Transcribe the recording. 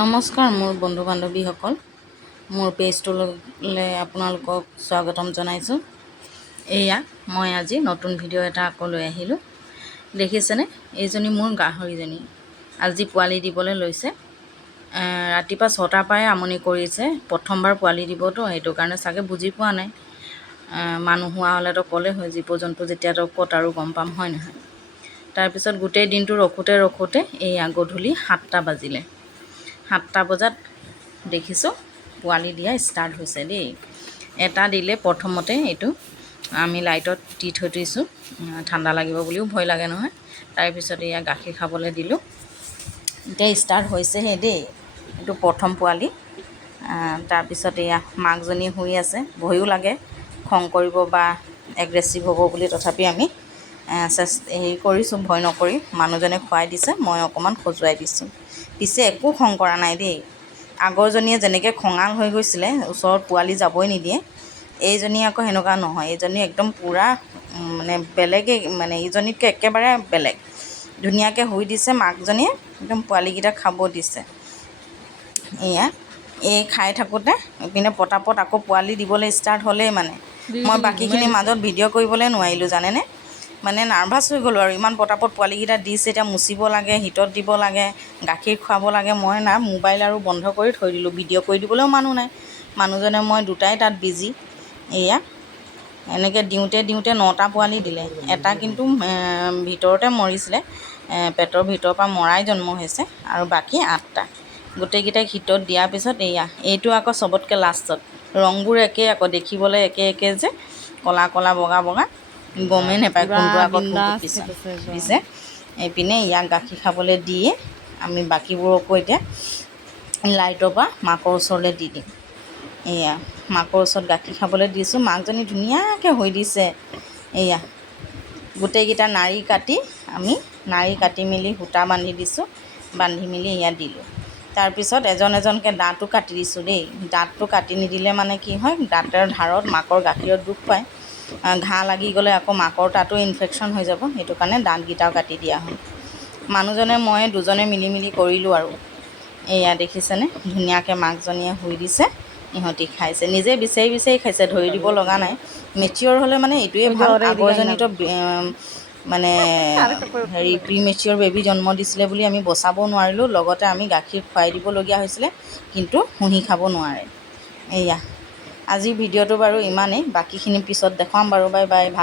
নমস্কাৰ মোৰ বন্ধু বান্ধৱীসকল, মোৰ পেজটোলৈ আপোনালোকক স্বাগতম জনাইছোঁ। এয়া মই আজি নতুন ভিডিঅ' এটা আকৌ লৈ আহিলোঁ। দেখিছেনে, এইজনী মোৰ গাহৰিজনী আজি পোৱালি দিবলৈ লৈছে। ৰাতিপুৱা 6টাৰ পৰাই আমনি কৰিছে। প্ৰথমবাৰ পোৱালি দিবতো, সেইটো কাৰণে চাগে বুজি পোৱা নাই। মানুহ হোৱা হ'লেতো ক'লে হয়, জীৱ জন্তু যেতিয়াতো ক'ত আৰু গম পাম, হয় নহয়। তাৰপিছত গোটেই দিনটো ৰখোঁতে এয়া গধূলি 7টা বাজিলে। 7টা বজাত দেখিছোঁ পোৱালি দিয়া ষ্টাৰ্ট হৈছে দেই। এটা দিলে প্ৰথমতে, এইটো আমি লাইটত দি থৈ দিছোঁ, ঠাণ্ডা লাগিব বুলিও ভয় লাগে নহয়। তাৰপিছত এয়া গাখীৰ খাবলৈ দিলোঁ। এতিয়া ষ্টাৰ্ট হৈছেহে দেই, এইটো প্ৰথম পোৱালি। তাৰপিছত এয়া মাকজনী শুই আছে, ভয়ো লাগে খং কৰিব বা এগ্ৰেছিভ হ'ব বুলি, তথাপি আমি হেৰি কৰিছোঁ, ভয় নকৰি মানুহজনে খুৱাই দিছে, মই অকণমান খজুৱাই দিছোঁ। পিছে একো খং কৰা নাই দেই। আগৰজনীয়ে যেনেকৈ খঙাল হৈ গৈছিলে, ওচৰত পোৱালি যাবই নিদিয়ে, এইজনী আকৌ সেনেকুৱা নহয়। এইজনী একদম পূৰা মানে বেলেগেই, মানে ইজনীতকৈ একেবাৰে বেলেগ। ধুনীয়াকৈ শুই দিছে মাকজনীয়ে, একদম পোৱালিকেইটা খাব দিছে। এয়া এই খাই থাকোঁতে ইপিনে পটাপট আকৌ পোৱালি দিবলৈ ষ্টাৰ্ট হ'লেই। মানে মই বাকীখিনি মাজত ভিডিঅ' কৰিবলৈ নোৱাৰিলোঁ জানেনে, মানে নাৰ্ভাছ হৈ গ'লোঁ আৰু। ইমান পটাপট পোৱালিকেইটা দিছে, এতিয়া মুচিব লাগে, হিটত দিব লাগে, গাখীৰ খুৱাব লাগে। মই মোবাইল আৰু বন্ধ কৰি থৈ দিলোঁ, ভিডিঅ' কৰি দিবলৈও মানুহ নাই। মানুহজনে মই দুটাই তাত বিজি। এয়া এনেকৈ দিওঁতে 9টা পোৱালি দিলে। এটা কিন্তু ভিতৰতে মৰিছিলে, পেটৰ ভিতৰৰ পৰা মৰাই জন্ম হৈছে, আৰু বাকী 8টা গোটেইকেইটাক হিটত দিয়াৰ পিছত এইটো আকৌ চবতকৈ লাষ্টত। ৰংবোৰ একেই আকৌ, দেখিবলৈ একে যে, ক'লা ক'লা বগা বগা, গমেই নাপায় কোনটো আকৌ কোনটো পিছে। এইপিনে ইয়াক গাখীৰ খাবলৈ দিয়ে আমি বাকীবোৰকো এতিয়া লাইটৰ পৰা মাকৰ ওচৰলৈ দি দিম। এয়া মাকৰ ওচৰত গাখীৰ খাবলৈ দিছোঁ। মাকজনী ধুনীয়াকৈ হৈ দিছে। এয়া গোটেইকেইটা নাড়ী কাটি মেলি সূতা বান্ধি দিছোঁ, বান্ধি মেলি ইয়াত দিলোঁ। তাৰপিছত এজনকৈ দাঁতো কাটি দিছোঁ দেই। দাঁতটো কাটি নিদিলে মানে কি হয়, দাঁতৰ ধাৰত মাকৰ গাখীৰত দুখ পায়, ঘাঁ লাগি গ'লে আকৌ মাকৰ তাতো ইনফেকশ্যন হৈ যাব, সেইটো কাৰণে দাঁতকেইটাও কাটি দিয়া হ'ল। মানুহজনে মই দুজনে মিলি কৰিলোঁ আৰু। এয়া দেখিছেনে, ধুনীয়াকৈ মাকজনীয়ে শুই দিছে, ইহঁতি খাইছে, নিজে বিচাৰি খাইছে, ধৰি দিব লগা নাই। মেচিয়ৰ হ'লে মানে এইটোৱে ভাল। আগৰজনীতো মানে প্ৰি মেচিয়ৰ বেবী জন্ম দিছিলে বুলি আমি বচাব নোৱাৰিলোঁ, লগতে আমি গাখীৰ খুৱাই দিবলগীয়া হৈছিলে, কিন্তু শুহি খাব নোৱাৰে। এয়া আজিৰ ভিডিঅ'টো বাৰু ইমানেই, বাকীখিনি পিছত দেখুৱাম বাৰু। Bye bye. ভাল